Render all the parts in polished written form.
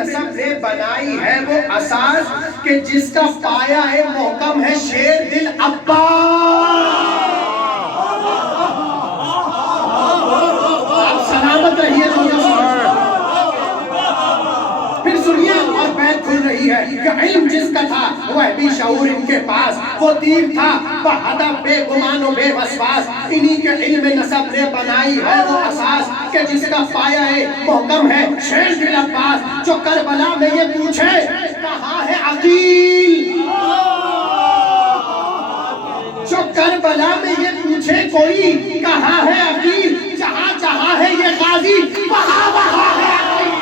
نسب نے بنائی ہے وہ اساس کہ جس کا پایا ہے محکم ہے شیر دل عباس. آپ سلامت رہیے. پھر سنیے اور بیت کھل رہی ہے کہ علم جس کا تھا وہ بھی شعور ان کے پاس، وہ تیر تھا بہدف بے گمان و بے وسواس. انہی کے علم نسب نے بنائی ہے وہ اساس کہ جس کا پایا ہے محکم ہے شیر دل عباس. جو کربلا میں یہ پوچھے کہاں ہے عقیل، جو کربلا میں یہ پوچھے کوئی کہاں ہے عقیل، جہاں جہاں ہے یہ غازی وہاں وہاں ہے عقیل.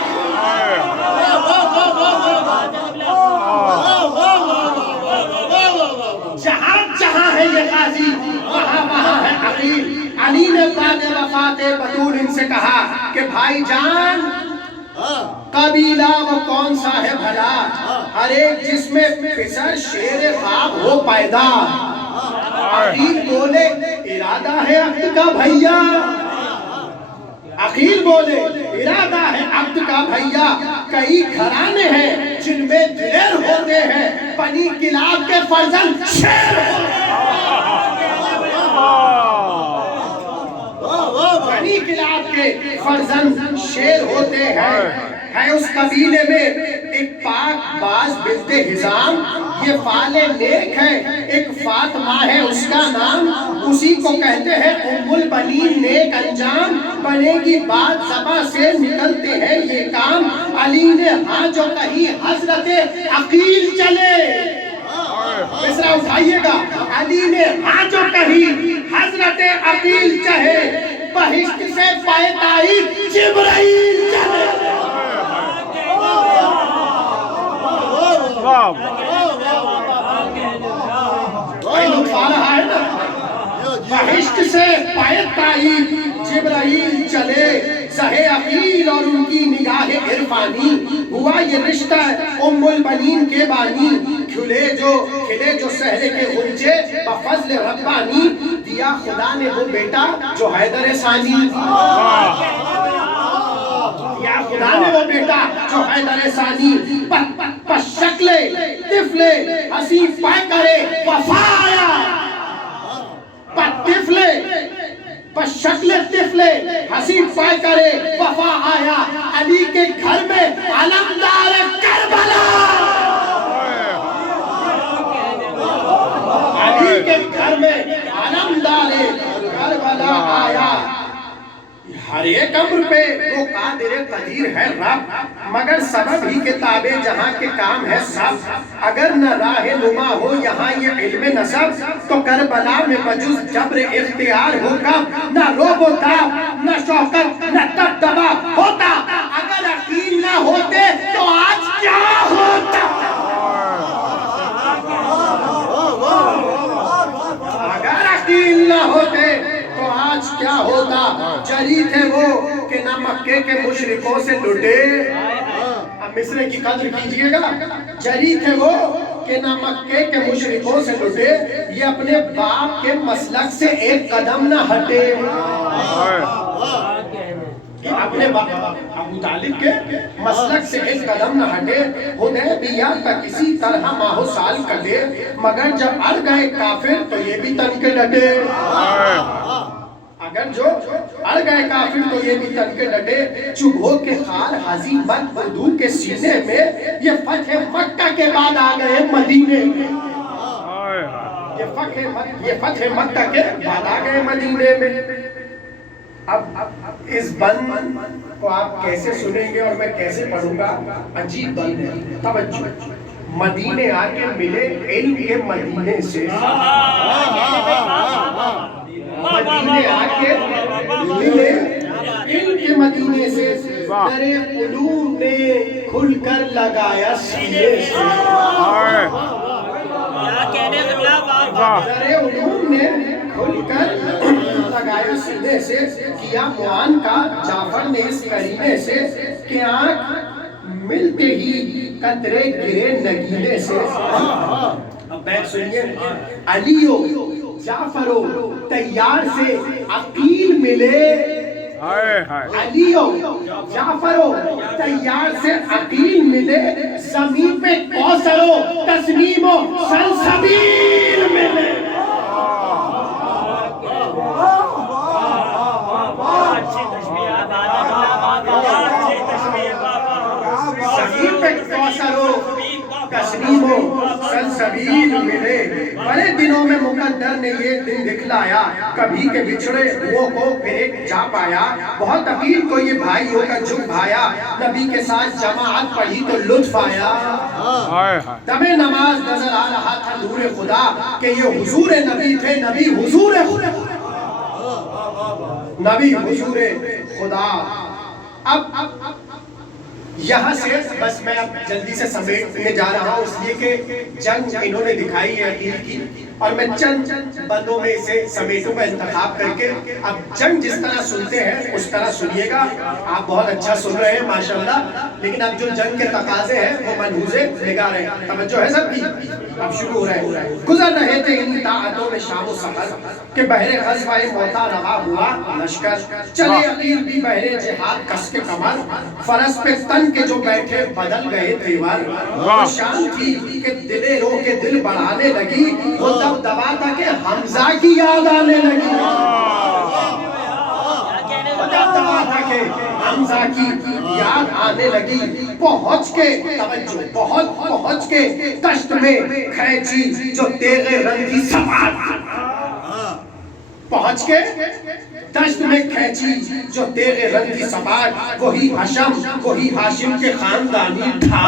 جہاں جہاں ہے یہ غازی وہاں وہاں ہے عقیل. علی نے بعد وفات بطول ان سے کہا کہ بھائی جان قبیلہ وہ کون سا ہے بھلا، ہر ایک جس میں پسر شیر خواب ہو پیدا. عقیل بولے ارادہ ہے عقد کا بھیا، عقیل بولے ارادہ ہے عقد کا بھیا. کئی گھرانے ہیں جن میں دلیر ہوتے ہیں، بنی کلاب کے فرزند شیر ہوتے ہیں، بنی کلاب کے فرزند شیر ہوتے ہیں. ہے اس قبیلے میں ایک پاک باز بنت حزام، یہ فال نیک ہے، ایک فاطمہ ہے اس کا نام، اسی کو کہتے ہیں ام البنین نیک انجام. بنے گی بات زباں سے نکلتے ہیں یہ کام. علی نے ہاں جو کہی حضرت عقیل چلے. مصرع اٹھائیے گا. علی نے ہاں جو کہی حضرت عقیل چہے، بہشت سے پائے تائید جبرائیل چلے. بہشت سے پائے تائید جبرائیل چلے، زہے عقیل اور ان کی نگاہ عرفانی. ہوا یہ رشتہ ام البنین کے بانی، کھلے جو سہرے کے غنچے بفضل ربانی. دیا خدا نے وہ بیٹا جو حیدر ثانی، دیا خدا نے وہ بیٹا جو حیدر ثانی. پس شکل طفل حسین پائے کرے وفا آیا، پس شکل طفل حسین پائے کرے وفا آیا. علی کے گھر میں علمدار کربلا، علی کے گھر میں علمدار کربلا آیا. ہر ایک امر پہ وہ قادر قدیر ہے رب، مگر سبب ہی کے تابع جہاں کے کام ہے سب. اگر نہ راہ نما ہو یہاں یہ علم نسب، تو کربلا میں بجز جبر اختیار ہو کب. نہ روب و تاب نہ شوکت نہ دبدبا ہوتا، اگر عقیل نہ ہوتے تو آج کیا ہوتا. اگر عقیل نہ ہوتے تو آج کیا ہوتا. جری تھے وہ کہ نہ مکے کے مشرکوں سے لٹے. اب مصرے کی قدر کیجئے گا. جری تھے وہ کہ نہ مکے کے مشرکوں سے لٹے، یہ اپنے باپ کے مسلک سے ایک قدم نہ ہٹے. اپنے ابو طالب کے مسلک سے ایک قدم نہ ہٹے. حدیبیہ تک کسی طرح ماہ و سال کٹے، مگر جب اڑ گئے کافر تو یہ بھی تن کے ڈٹے. اگر جو اڑ گئے کافر تو یہ بھی تن کے ڈٹے. چبھو کے خار حاضی مت اردو کے سینے میں، یہ فتح مکہ کے بعد آ گئے مدینے میں. یہ فتح مکہ کے بعد آ گئے مدینے میں. اب اس بند کو آپ کیسے سنیں گے اور میں کیسے پڑھوں گا؟ عجیب بند ہے. توجہ. مدینے آ کے ملے علم کے مدینے سے، مدینے آ کے ملے علم کے مدینے سے. در علوم نے کھل کر لگایا سینے سے، در علوم نے کھل کر لگایا سینے سے. کیا معان کا جعفر نے اس کرینے سے کہ آنکھ ملتے ہی قطرے گرے نگینے سے. اب بیت سنیے. علیو جعفرو تیار سے عقیل ملے، علیو جعفرو تیار سے عقیل ملے، زمین پہ کوثرو تسنیم و سلسبیل ملے. زمین پہ کوثرو تسنیم و سلسبیل ملے. بڑے دنوں میں مقدر نے یہ دن دکھلایا، کبھی کے بچھڑے وہ کو پھر ایک جا پایا. بہت عقیل کو یہ بھائیوں کا جھک بھایا، نبی کے ساتھ جماعت پڑھی تو لطف آیا. دم نماز نظر آ رہا تھا نور خدا کہ یہ حضور نبی تھے، نبی حضور خدا، نبی حضور خدا. اب یہاں سے بس میں اب جلدی سے سمیٹنے جا رہا ہوں، اس لیے کہ جنگ انہوں نے دکھائی ہے عقیل کی، اور میں چند بندوں میں اسے سمیٹوں کا انتخاب کر کے اب جنگ جس طرح سنتے ہیں اس طرح سنیے گا. آپ بہت اچھا سن رہے ہیں ماشاءاللہ، لیکن اب جو جنگ کے تقاضے ہیں وہ ملحوظے نگاہ رہے ہیں. توجہ ہے سب کی؟ اب شروع ہو رہے ہیں. گزر رہے تھے انہی طاعتوں میں شام و سحر، کہ بحر غزوہ موتا روا ہوا لشکر. چلے عقیل بھی بحر جہاد کس کے کمر، فرس پہ تن کے جو بیٹھے بدل گئے تیور. وہ شان تھی کہ دلے رو کے دل بڑھانے لگی، وہ دب دبا تھا کہ حمزہ کی یاد آنے لگی. وہ دب دبا تھا کہ حمزہ کی یاد آنے لگی. پہنچ کے توجہ بہت پہنچ کے دشت میں کھینچی جو تیغ رنگی سوار. پہنچ کے دشت میں کھینچی جو تیغ رنگی سوار، وہی حشم وہی ہاشم کے خاندانی تھا.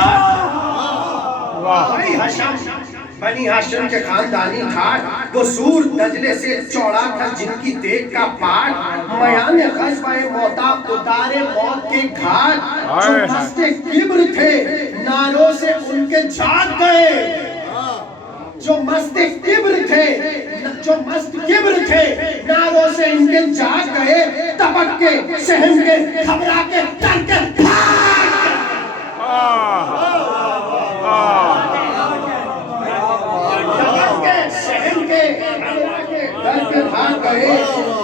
وہی حشم بنی ہاشم کے خاندانی تھا. وہ سور دجلے سے چوڑا تھا جن کی دیکھ کا پاٹ، میان غزوہ موتا اتارے موت کے گھاٹ. جو مست کبر تھے ناروں سے ان کے جھاگ گئے، جو مست کبر تھے، جو مست کبر تھے ناروں سے ان کے جھاگ گئے. تبک کے سہم کے گھبرا کے ڈر کے بھاگ گئے.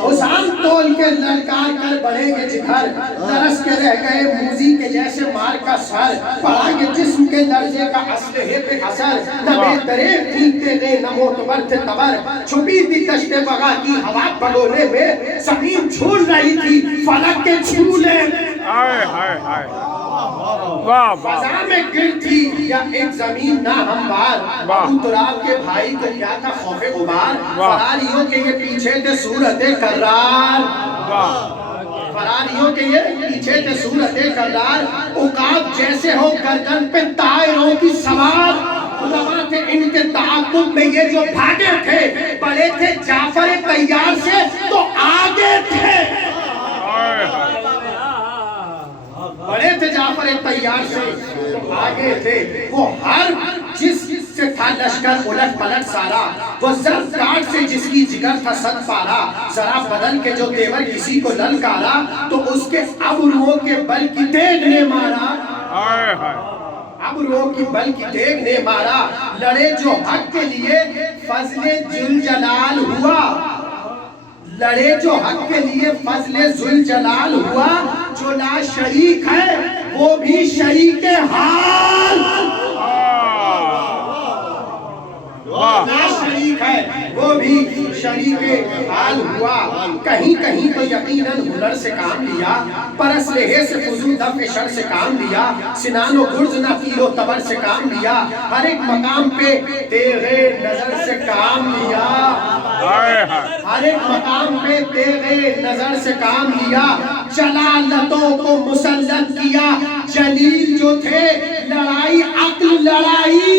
حسام تول کے للکار کر بڑھے گے جگھر، درس کے رہ گئے موزی کے جیسے مار کا سر. پڑا یہ جسم کے درجے کا اسلحے پہ اثر، نہ بے دریغ ٹھیکتے گئے نہ معتبر تھے تبر. چھپی تھی دشت بغا کی ہوا بگونے میں، زمین جھول رہی تھی فلک کے جھولے. فضا میں گر تھی یا ایک زمین نہ ہموار، ابو تراب کے بھائی کو کیا تھا خوف غبار. فراریوں کے یہ پیچھے تھے صورت کرار، فراریوں کے یہ پیچھے تھے صورت کرار. عقاب جیسے ہو گردن پہ طائروں کی سوار، علماء تھے ان کے تعاقب میں یہ جو بھاگے تھے. بڑے تھے جعفر طیار سے تو آگے تھے، بڑے تھے جعفر طیار سے تو آگے تھے. وہ ہر جس سے تھا لشکر الٹ پلٹ سارا، وہ ضرب کاٹ سے جس کی جگر تھا صد پارا. ذرا بدل کے جو تیور کسی کو للکارا، تو اس کے ابروؤں کے بل کی تیغ نے مارا. ابروؤں کی بل کی تیغ نے مارا. لڑے جو حق کے لیے فضل ذوالجلال ہوا، لڑے جو حق کے لیے فضل ذوالجلال ہوا. جو لا شریک ہے وہ بھی شریک حال، لا شریک ہے وہ بھی شریک حال ہوا. کہیں کہیں تو یقیناً ہنر سے کام لیا، پر اسلحے سے فضول دفع شر سے کام لیا. سنان و گرز نہ تیر و تبر سے کام لیا، ہر ایک مقام پہ تیغے نظر سے کام لیا. ہر ایک مقام پہ تیغے نظر سے کام لیا. جلالتوں کو مسلط کیا جلیل جو تھے، لڑائی عقل لڑائی،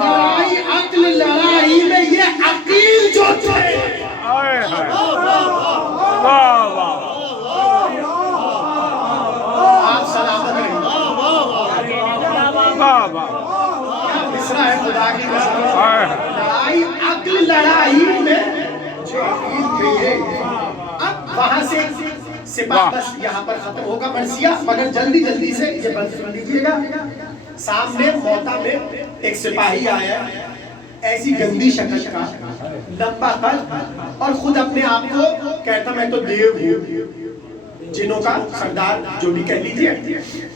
لڑائی عقل لڑائی میں یہ عقیل جو تھے. آپ سلامت رہیں. کیا مصرع ہے خدا کی قسم. لڑائی عقل لڑائی میں جو عقیل تھے. اب وہاں سے سپاہ بس یہاں پر ختم ہوگا مرثیہ، مگر جلدی جلدی سے یہ بند کر لیجیے گا. سامنے موتا میں ایک سپاہی آیا، ایسی گندی شکل کا، لمبا قد، اور خود اپنے آپ کو کہتا میں تو دیو ہوں، جنوں کا سردار جو بھی کہہ لیجئے،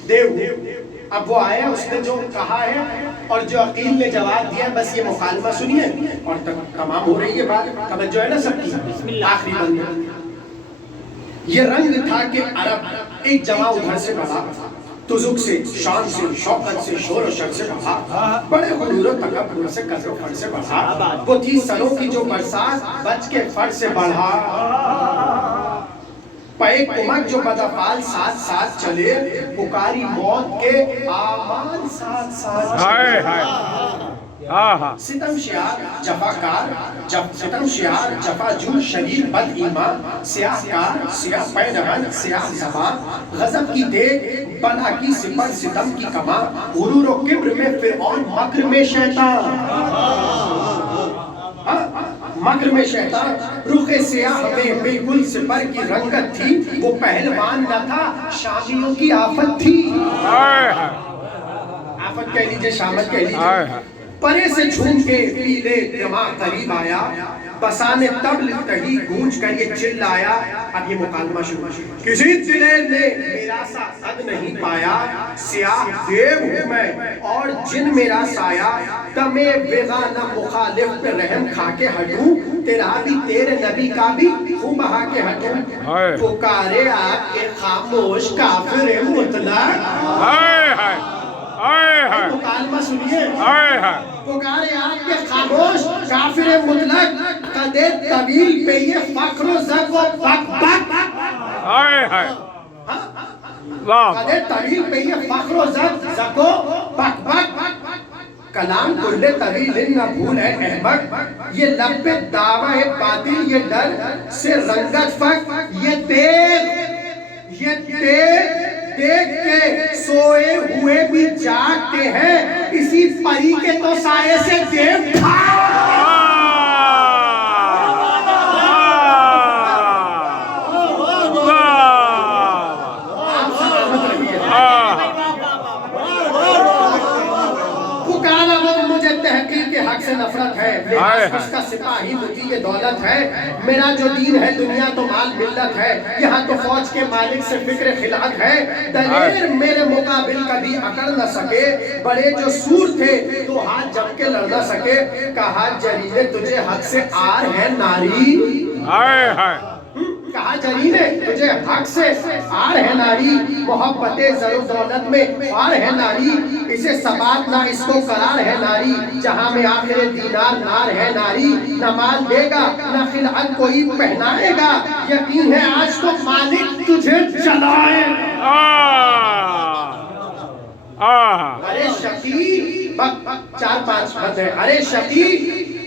دیو ہوں۔ اب وہ آیا، اس نے جو کہا ہے اور جو عقیل نے جواب دیا، بس یہ مکالمہ سنیے اور تمام ہو رہی ہے بات، توجہ ہے نا سب کی؟ آخری بند، یہ رنگ تھا کہ عرب ایک جمع ادھر سے بڑھا، تزک سے، شان سے، شوقت سے، شور و شر سے بڑھا، بڑے غرور و تکبر سے، قدر و فر سے بڑھا، وہ تھی سروں کی جو برسات، بچ کے فر سے بڑھا، پے کمک جو بدافعال ساتھ ساتھ چلے، پکاری موت کے آمان ساتھ ساتھ چلے۔ ستم شیار جفاکار، ستم شیار جفا جو شدید بد ایمان، سیاہ کار سیاہ پینہن سیاہ زبان، غضب کی دیگ بنا کی سپر ستم کی کمان، غرور و کبر میں فرعون مکر میں شیطان، مکر میں شیطان، رخ سیاہ میں بالکل سپر کی رنگت تھی، وہ پہلوان نہ تھا شامیوں کی آفت تھی، آفت کہہ لیجئے، شامت کہہ لیجئے۔ پرے سے جھوم کے پیلے دماغ قریب آیا، بسانے طبل تہی گونج کر یہ چلایا۔ اب یہ مکالمہ شروع، کسی دلیر نے میرا سا قد نہیں پایا، سیاہ دیو ہوں میں اور جن میرا سایہ، دمِ وغانہ مخالف پہ رحم کھا کے ہٹوں، تیرا بھی تیرے نبی کا بھی خون بہا کے ہٹوں، پکارے آپ کے خاموش کافر مطلق، مکالمہ سنیے، پکارے آپ کے خاموش کافر مطلق، قد طویل پہ یہ فخر و زق و بک بک، قد طویل پہ یہ فخر و زق و بک بک، کلام کل طویل نہ بھول ہے احمق، یہ لب پہ دعوی باطل، یہ ڈر سے رنگت فک، یہ دیکھ دیکھ کے سوئے ہوئے بھی جاگتے ہیں، اسی پری کے تو سائے سے دیو تھا۔ پکارا وہ مجھے تحقیق کے حق سے نفرت ہے، اس کا سپاہی مجھے یہ دولت ہے، میرا جو دین ہے دنیا تو مال ملت ہے، یہاں تو فوج کے مالک سے فکر خلعت ہے، دلیر میرے مقابل کبھی اکڑ نہ سکے، بڑے جو سور تھے تو ہاتھ جم کے لڑ نہ سکے، کہا جرینے تجھے حق سے آر ہے ناری، کہا جرینے تجھے حق سے آر ہے ناری، محبت زر و دولت میں خوار ہے ناری، اسے ثبات نہ اس کو قرار ہے ناری، جہاں میں آخر دینار نار ہے ناری، نہ مال دے گا نہ خلعت کوئی پہنائے گا، یقین ہے آج تو مالک تجھے جلائے۔ ارے شقی، چار پانچ بات ہے، ارے شقی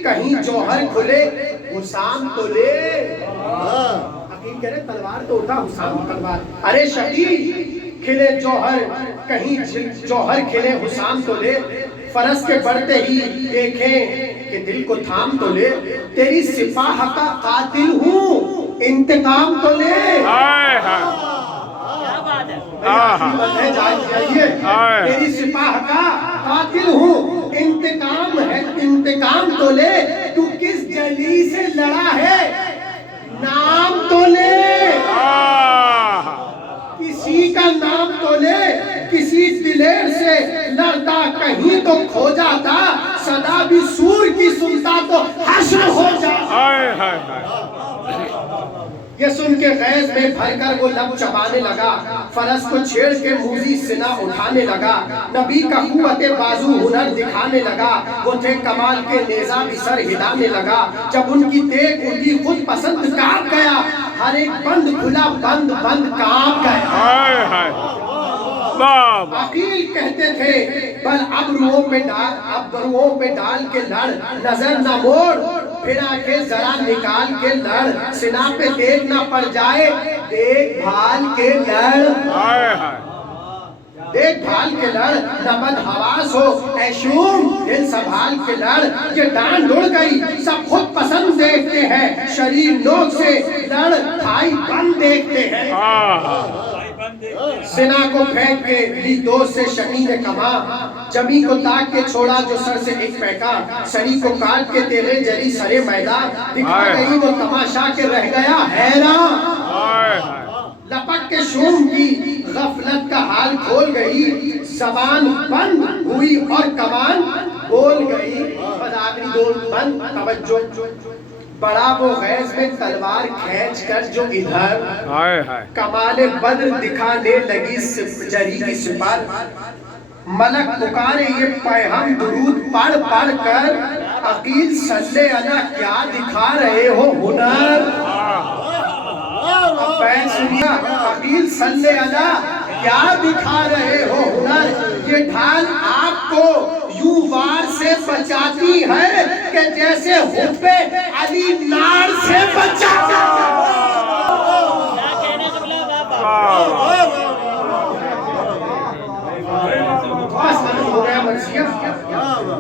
کہیں جوہر کھلے حسام تو لے، حقیق کہہ رہے تلوار تو اٹھا حسام تلوار، ارے شقی کھلے جوہر کہیں جوہر کھلے حسام تو لے، فرس کے بڑھتے ہی دیکھیں کہ دل کو تھام تو لے، تیری سپاہ کا قاتل ہوں انتقام تو لے، تیری سپاہ کا قاتل ہوں انتقام تو لے، تو کس جلی سے لڑا ہے نام تو لے، کسی کا نام تو لے، کسی دلیر سے لڑتا کہیں تو کھو جاتا، صدا بھی سور کی سنتا تو حشر ہو جاتا۔ یہ سن کے غیظ میں بھر کر وہ لب چبانے لگا، فرس کو چھیڑ کے موزی سنا اٹھانے لگا، نبی کا قوت بازو ہنر دکھانے لگا، وہ تھے کمال کے نیزہ بھی سر ہلانے لگا، جب ان کی دیکھ اٹھی خود پسند کانپ گیا، ہر ایک بند کھلا بند کانپ گیا۔ عقیل کہتے تھے بل ابروؤں پہ ڈال کے لڑ، نظر نہ موڑ پھر آنکھیں ذرا نکال کے لڑ، سنا پہ دیکھ نہ پڑ جائے دیکھ بھال کے لڑ، دیکھ بھال کے لڑ، نہ بد حواس ہو اے شوم دل سنبھال کے لڑ، یہ ڈانڈ اڑ گئی سب خود پسند دیکھتے ہیں، شریر نوک سے لڑ بھائی بند دیکھتے ہیں، سنا کو پھینک کے لی دوست سے شنی نے کما، جمی کو تاک کے چھوڑا جو سر سے ایک پیکا، سنی کو کاٹ کے تیرے جری سرے میدان، دکھا گئی وہ تماشا کے رہ گیا حیران، لپک کے شوم کی غفلت کا حال کھول گئی، زبان بند ہوئی اور کمان بول گئی، بس آخری دو بند توجہ، بڑا وہ غیظ میں تلوار کھینچ کر جو ادھر کمال بدر دکھانے لگی جری کی سپر، ملک پکارے یہ پیغام درود پڑھ پڑھ کر، عقیل صلی اللہ کیا دکھا رہے ہو ہنر، اب بیان سنیا، عقیل صلی اللہ کیا دکھا رہے ہو ہنر، یہ ڈھال آپ کو یوں وار سے بچاتی ہے کہ جیسے حب علی نار سے بچاتا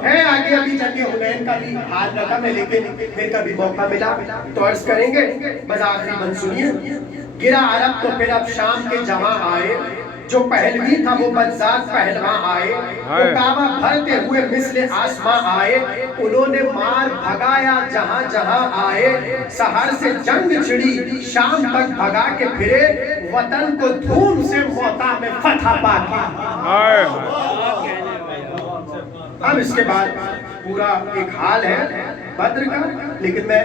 ہے۔ آگے ابھی جنگ حنین کا بھی حال رکھا میں، لیکن پھر کبھی موقع ملا تو عرض کریں گے، بس آخری من سنیے۔ گرا عرب تو پھر اب شام کے جمع آئے، جو پہلوی تھا وہ بدذات پہلوان آئے، وہ کعبہ بھرتے ہوئے مثل آسماں آئے، انہوں نے مار بھگایا جہاں جہاں آئے، سحر سے جنگ چھڑی شام تک بھگا کے پھرے، وطن کو دھوم سے موتا میں فتح پا کے۔ اب اس کے بعد پورا ایک حال ہے بدر کا، لیکن میں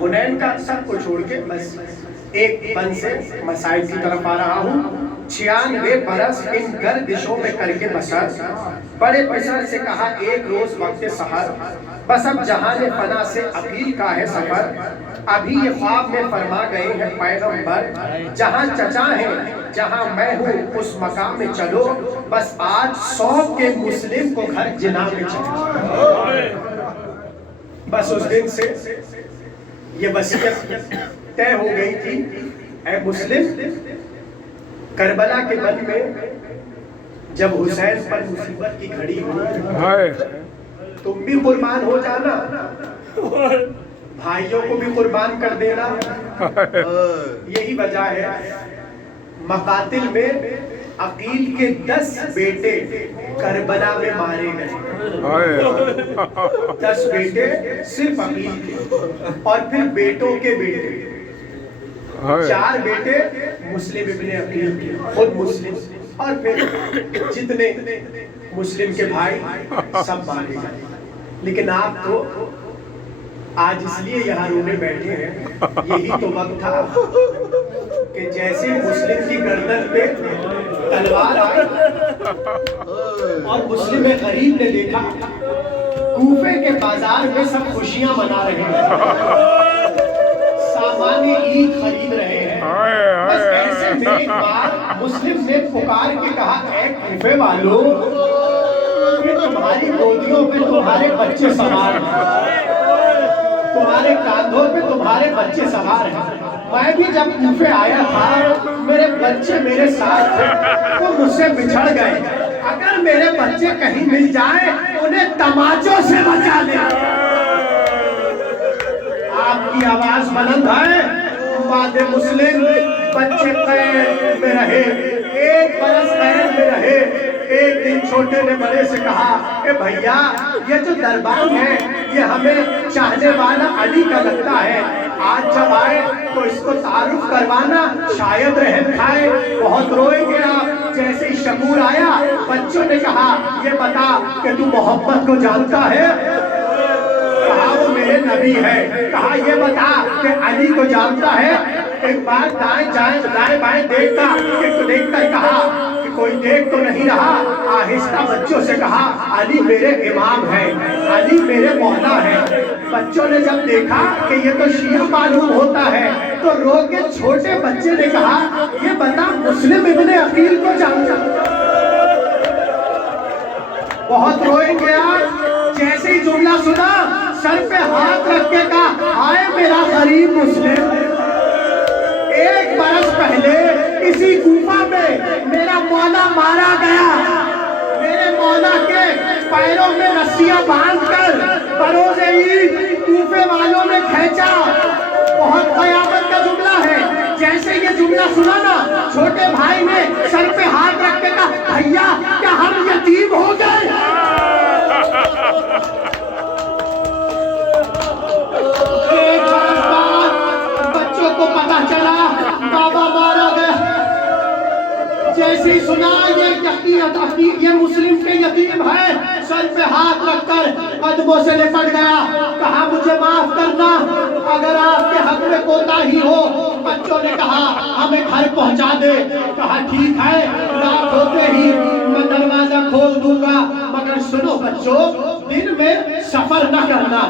حنین کا سب کو چھوڑ کے بس ایک بند سے مسائل کی طرف آ رہا ہوں۔ 96 برس ان گردشوں میں کر کے بسر، بڑے پسر سے کہا ایک روز وقت سحر، بس اب جہان فنا سے عقیل کا ہے سفر، ابھی یہ خواب میں فرما گئے ہیں پیغمبر، جہاں چچا ہیں جہاں میں ہوں اس مقام میں چلو، بس آج 100 کے مسلم کو گھر جنا میں چلو۔ بس اس دن سے یہ وصیت طے ہو گئی تھی، اے مسلم، کربلا کے بن میں جب حسین پر مصیبت کی گھڑی ہوئی، تم بھی قربان ہو جانا، بھائیوں کو بھی قربان کر دینا، یہی وجہ ہے مقاتل میں عقیل کے 10 بیٹے کربلا میں مارے گئے، 10 بیٹے صرف عقیل کے، اور پھر بیٹوں کے بیٹے، 4 بیٹے مسلم ابن عقیل کے، خود مسلم، اور پھر جتنے مسلم کے بھائی سب مارے گئے۔ لیکن آپ تو آج اس لیے یہاں رونے بیٹھے ہیں، یہی تو وقت تھا کہ جیسے مسلم کی گردن پہ تلوار آئی اور مسلم غریب نے دیکھا کوفے کے بازار میں سب خوشیاں منا رہے ہیں، سامان عید خرید رہے ہیں، بس ایسے میں ایک بار مسلم نے پکار کے کہا اے کوفے والو، کہ تمہاری گودیوں پہ تمہارے بچے سوار ہیں، تمہارے کاندھوں پہ تمہارے بچے سوار ہیں، میں بھی جب کوفے آیا تھا میرے بچے میرے ساتھ تھے، وہ مجھ سے بچھڑ گئے، اگر میرے بچے کہیں مل جائیں انہیں تماچوں سے بچا لے۔ آپ کی آواز بلند ہے، باد مسلم بچے قید میں رہے، 1 برس قید میں رہے۔ ایک دن چھوٹے نے بڑے سے کہا اے بھیا یہ جو دربان ہے یہ ہمیں چاہنے والا علی کا لگتا ہے، آج جب آئے تو اس کو تعارف کروانا، شاید رحم کھائے۔ بہت روئے گے آپ۔ جیسے ہی شکور آیا بچوں نے کہا یہ بتا کہ تو محمد کو جانتا ہے؟ کہا وہ میرے نبی ہے۔ کہا یہ بتا کہ علی کو جانتا ہے؟ ایک بار دائیں بائیں دیکھتا کہا کہ کوئی دیکھ تو نہیں رہا، آہستہ بچوں سے کہا علی میرے امام ہے، علی میرے مولا ہے۔ بچوں نے جب دیکھا کہ یہ تو شیعہ معلوم ہوتا ہے تو رو کے چھوٹے بچے نے کہا یہ بتا مسلم ابن عقیل کو جانتا؟ بہت روئیں گے آپ۔ جیسے ہی جملہ سنا سر پہ ہاتھ رکھ کے کہا آئے میرا غریب مسلم، 1 برس پہلے اسی کوفہ میں میرا مولا مارا گیا، میرے مولا کے پیروں میں رسیاں باندھ کر بروز عید کوفے والوں نے کھینچا۔ بہت قیامت کا جملہ ہے۔ جیسے یہ جملہ سنا نا چھوٹے بھائی نے سر پہ ہاتھ رکھ کے کہا بھیا کیا ہم یتیم ہو گئے؟ ایک برس بعد بچوں کو پتا چلا بابا مارا گیا۔ جیسے ہی سنا یہ مسلم کے یتیم ہے، سر پہ ہاتھ رکھ کر قدموں سے لپٹ گیا، کہا مجھے معاف کرنا اگر آپ کے حق میں کوتاہی ہو۔ بچوں نے کہا ہمیں گھر پہنچا دے، کہا ٹھیک ہے رات ہوتے ہی میں دروازہ کھول دوں گا، مگر سنو بچوں دن میں سفر نہ کرنا،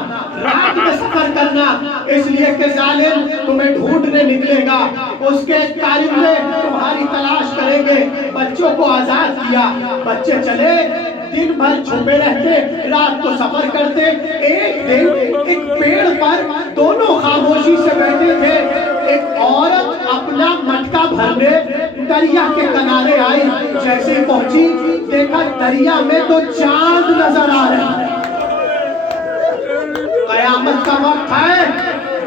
رات میں سفر کرنا، اس لیے کہ ظالم تمہیں ڈھونڈنے نکلے گا، اس کے کارندے تمہاری تلاش کریں گے۔ بچوں کو آزاد کیا، بچے چلے دن بھر چھپے رہتے، رات کو سفر کرتے۔ ایک دن ایک پیڑ پر دونوں خاموشی سے بیٹھے تھے، ایک عورت اپنا مٹکا بھرنے دریا کے کنارے آئی، جیسے پہنچی دیکھا دریا میں تو چاند نظر آ رہا ہے۔ قیامت کا وقت ہے،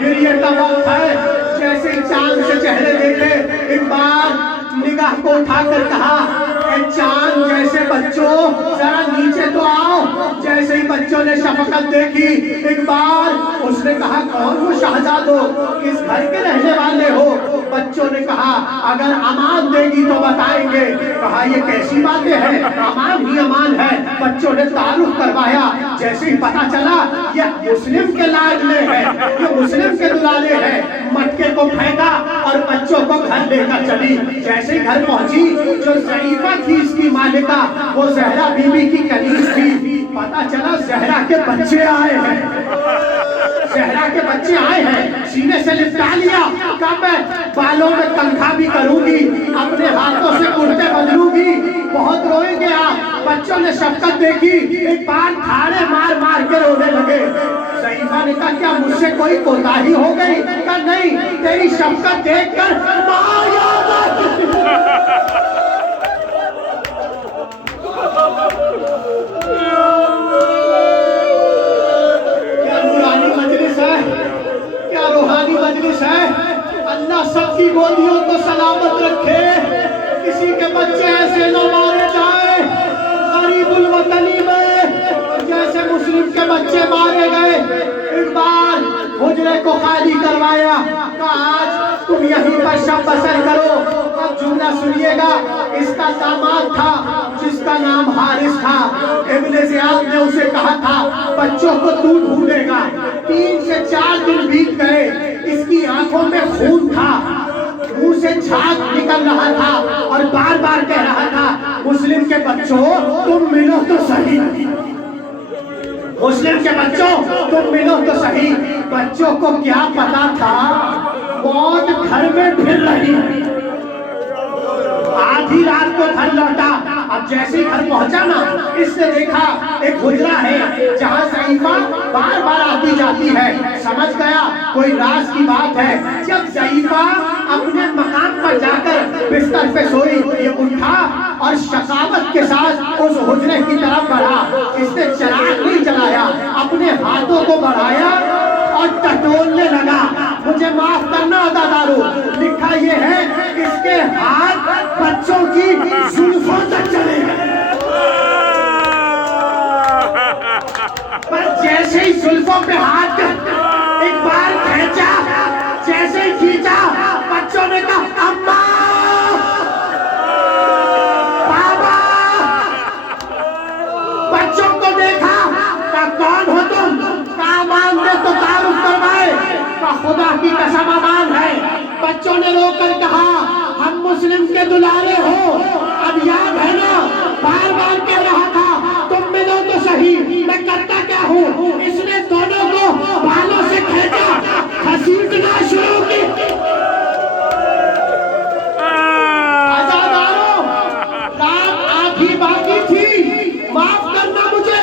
گریے کا وقت ہے، جیسے چاند سے چہرے دیکھے ایک بار نگاہ کو اٹھا کر کہا اے چاند جیسے بچوں ذرا نیچے تو آؤ۔ جیسے ہی بچوں نے شفقت دیکھی ایک بار اس نے کہا کون ہو شہزادو، کس گھر کے رہنے والے ہو؟ بچوں نے کہا اگر امان دے گی تو بتائیں گے۔ کہا یہ کیسی باتیں ہیں، امان ہی امان ہے۔ بچوں نے تعارف کروایا، جیسے ہی پتا چلا یہ مسلم کے لاڈلے ہیں، یہ مسلم کے دلالے ہیں، مٹکے کو پھینکا اور بچوں کو گھر لے کر چلی۔ جیسے ہی گھر پہنچی جو ضعیفہ تھی اس کی مالکہ، وہ زہرا بی بی کی کنیز تھی، پتا چلا زہرا کے بچے آئے ہیں، زہرا کے بچے آئے ہیں، سینے سے لپٹا لیا، کہا میں بالوں میں کنگھا بھی کروں گی، اپنے ہاتھوں سے کرتے بدلوں گی، بہت روئیں گے آپ۔ بچوں نے شفقت دیکھی، ایک بار تھاڑے مار مار کے رونے لگے۔ ضعیفہ نے کہا کیا مجھ سے کوئی کوتاہی ہو گئی؟ کہا نہیں، تیری شفقت دیکھ کر ماں یاد آتی۔ کیا نورانی مجلس ہے، کیا روحانی مجلس ہے۔ اللہ سب کی گودیوں کو سلامت رکھے، کسی کے بچے ایسے نہ مارے جائیں غریب الوطنی میں جیسے مسلم کے بچے مارے گئے۔ ایک بار حجرے کو خالی کروایا، کہا آج تم یہیں پر شب بسر کرو۔ اب جملہ سنیے گا، اس کا داماد تھا جس کا نام حارث تھا، ابن زیاد نے اسے کہا تھا بچوں کو تو ڈھونڈے گا۔ 3 سے 4 دن بیت گئے، اس کی آنکھوں میں خون تھا، منہ سے جھاگ نکل رہا تھا اور بار بار کہہ رہا تھا مسلم کے بچوں تم ملو تو صحیح، مسلم کے بچوں تم ملو تو صحیح۔ بچوں کو کیا پتا تھا موت گھر میں پھر رہی ہے۔ آدھی رات کو گھر لوٹا، اب جیسے ہی گھر پہنچا نا اس نے دیکھا ایک حجرہ ہے جہاں ضعیفہ بار بار آتی جاتی ہے، سمجھ گیا کوئی راز کی بات ہے۔ جب ضعیفہ اپنے مقام پر جا کر بستر پہ سوئی، یہ اٹھا اور شقاوت کے ساتھ اس حجرے کی طرف بڑھا، اس نے چراغ نہیں جلایا، اپنے ہاتھوں کو بڑھایا اور ٹٹولنے لگا۔ مجھے معاف کرنا عزادارو، لکھا یہ ہے اس کے ہاتھ بچوں کی زلفوں تک چلے گئے، پر جیسے ہی زلفوں پہ ہاتھ ایک بار کھینچا، جیسے ہی کھینچا بچوں نے کہا اماں بابا۔ بچوں کو دیکھا، کہا کون ہو تم؟ کہا امان نے تو تعارف کروائے، کہا خدا کی قسم امان ہے۔ بچوں نے رو کر کہا ہم مسلم کے دلارے ہو، اب یاد ہے نا بار بار کہہ رہا تھا تم ملو تو صحیح، میں کرتا کیا ہوں؟ اس نے دونوں کو بالوں سے کھینچا، گھسیٹنا شروع کی۔ عزادارو رات آدھی باقی تھی، معاف کرنا مجھے۔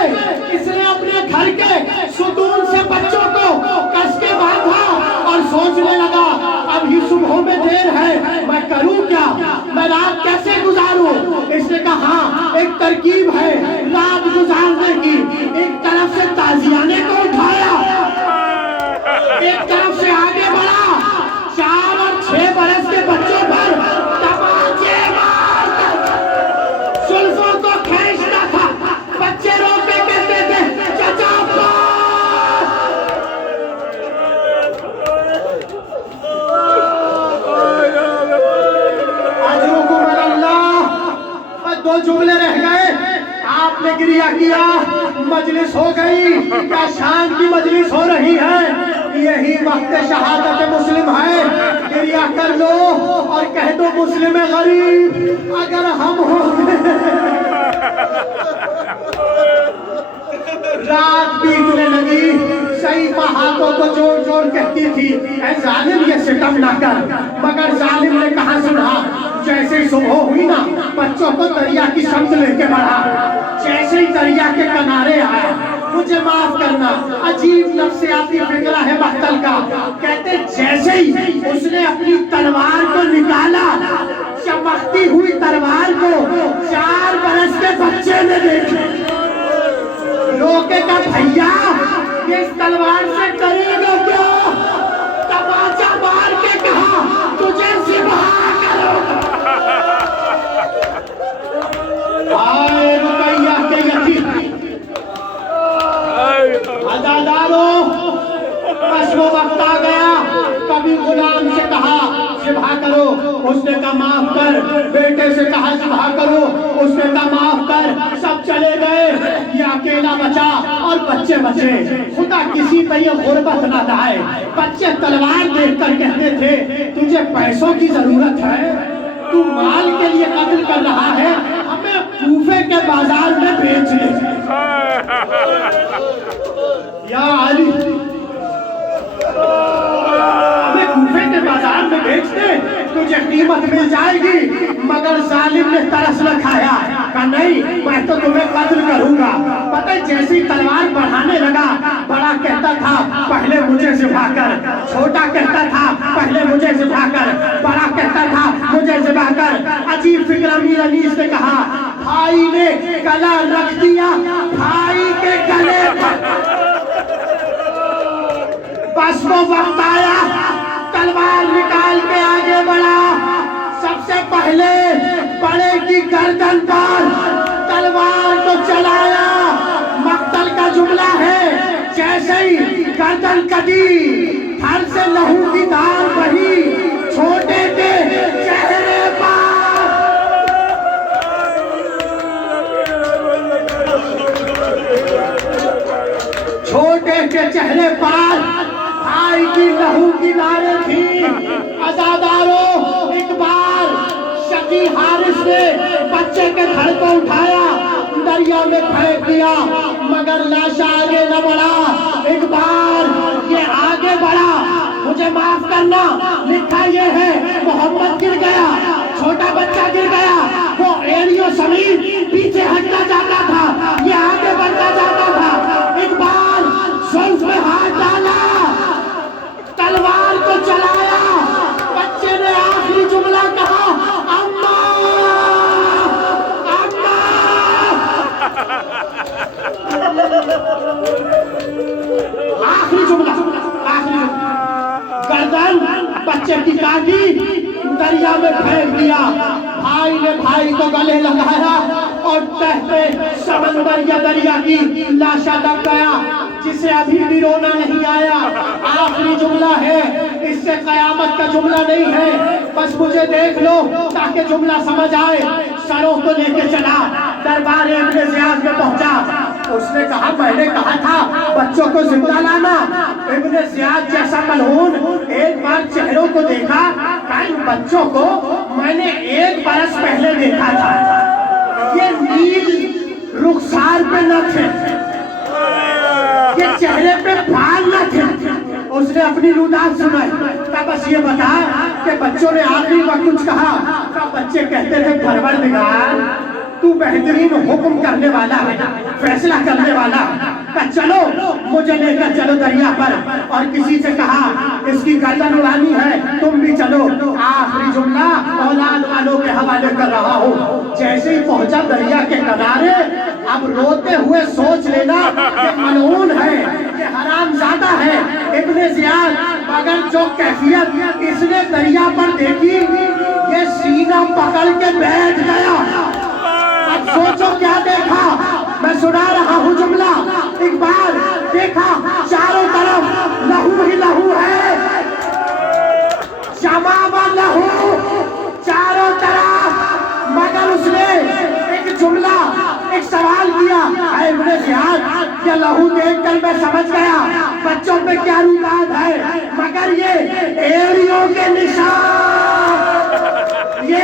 اس نے اپنے گھر کے ستون سے بچوں کو کس کے باندھا اور سوچنے لگا اب ہی صبح میں دیر ہے، میں کروں کیا، میں رات کیسے گزاروں؟ اس نے دو جملے رہ گئے، آپ نے گریہ کیا، مجلس ہو گئی، کیا شان کی مجلس ہو رہی ہے؟ یہی وقت شہادت مسلم ہے، گریہ کر لو اور کہہ دو مسلم غریب اگر ہم ہوتے۔ رات بیتنے لگی، سیفہ ہاتھوں کو جوڑ جوڑ کہتی تھی اے ظالم یہ ستم نہ کر، مگر ظالم نے کہاں سنا۔ جیسے ہی صبح ہوئی نا، بچوں کو دریا کی سمت لے کے بڑھا، جیسے ہی دریا کے کنارے آیا، مجھے معاف کرنا، عجیب نفسیاتی فکرہ ہے مقتل کا، کہتے جیسے ہی اس نے اپنی تلوار کو نکالا، چمکتی ہوئی تلوار کو 4 برس کے بچے نے دیکھی، روکے کا بھیا اس تلوار سے ڈرے گا کیا؟ تماچا مار کے کہا تجھے ذبح کرو گا۔ آئے رقیہ کے یتیم عزاداروں، بس وہ وقت آ گیا، کبھی غلام سے کہا ذبح کرو، اس نے کہا معاف کر، بیٹے سے کہا ذبح کرو، اس نے کہا معاف کر، سب چلے گئے، یہ اکیلا بچا اور بچے بچے۔ خدا کسی پہ یہ غربت نہ لائے۔ بچے تلوار دیکھ کر کہتے تھے تجھے پیسوں کی ضرورت ہے، تو مال کے لیے قتل کر رہا ہے، ہمیں کوفے کے بازار میں بیچ دے۔ یا علی، ہمیں کوفے کے بازار میں بیچ دے، تجھے قیمت مل جائے گی۔ مگر ظالم نے ترس نہ کھایا، کہا نہیں میں تو تمہیں قتل کروں گا۔ پتہ ہے جیسی تلوار بڑھانے لگا، بڑا کہتا تھا پہلے مجھے ذبح کر، چھوٹا کہتا تھا پہلے مجھے ذبح کر، بڑا کہتا تھا مجھے ذبح کر۔ عجیب فکر امیر انیس نے کہا بھائی نے گلا رکھ دیا بھائی کے گلے پر۔ بس وہ وقت آیا، تلوار نکال کے آگے بڑھا، سب سے پہلے بڑے کی گردن پر تلوار کو چلایا۔ مقتل کا جملہ ہے جیسے ہی گردن کٹی، تھر سے لہو کی دھار بہی، چھوٹے کے چہرے پر، چھوٹے کے چہرے پر بھائی کی لہو کی دھاریں تھیں۔ عزاداروں، ایک بار شقی حارث نے بچے کے گھر کو اٹھایا، دریا میں پھینک دیا، مگر لاشا آگے نہ بڑھا۔ ایک بار یہ آگے بڑھا، مجھے معاف کرنا، لکھا یہ ہے محمد گر گیا، چھوٹا بچہ گر گیا، وہ ایڑیوں سمیت پیچھے ہٹتا جاتا تھا، یہ آگے بڑھتا جاتا تھا۔ ایک بار زلف میں ہاتھ ڈالا، تلوار کو چلایا، بچے نے آخری جملہ کہا اماں اماں۔ آخری جملہ، گردن بچے کی کاٹی، دریا میں پھینک دیا۔ بھائی نے بھائی کو گلے لگایا اور تحت سمندر یا دریا کی لاشا دب گیا، جسے ابھی بھی رونا نہیں آیا۔ آخری جملہ ہے، اس سے قیامت کا جملہ نہیں ہے، بس مجھے دیکھ لو تاکہ جملہ سمجھ آئے۔ سروں کو لے کے چلا، دربار ابن زیاد میں پہنچا۔ اس نے کہا میں نے کہا تھا بچوں کو زندہ لانا۔ ابن زیاد جیسا ملعون ایک بار چہروں کو دیکھا، کہا ان بچوں کو میں نے 1 برس پہلے دیکھا تھا، یہ نیل رخسار پہ نہ تھے، یہ چہرے پہ بال نہ تھے۔ اس نے اپنی رودات سنائی، کہا بس یہ بتا کہ بچوں نے آخری وقت کچھ کہا؟ کہا بچے کہتے تھے پروردگار تو بہترین حکم کرنے والا ہے، فیصلہ کرنے والا ہے، کہا چلو مجھے لے کر چلو دریا پر۔ اور کسی سے کہا اس کی گردن اڑانی ہے، تم بھی چلو۔ آخری جملہ اولاد والوں کے حوالے کر رہا ہوں۔ جیسے ہی پہنچا دریا کے کنارے، اب روتے ہوئے سوچ لینا کہ ملعون ہے، یہ حرام زادہ ہے ابن زیاد، مگر جو کیفیت اس نے دریا پر دیکھی، یہ سینہ پکڑ کے بیٹھ گیا۔ اب سوچو کیا دیکھا، میں سنا رہا ہوں جملہ۔ ایک بار دیکھا چاروں طرف لہو ہی لہو ہے، جمع و لہو چاروں طرف، مگر اس نے ایک جہاد یہ لہو دیکھ کر میں سمجھ گیا بچوں پہ کیا رکاوٹ ہے، مگر یہ ایڑیوں کے نشان، یہ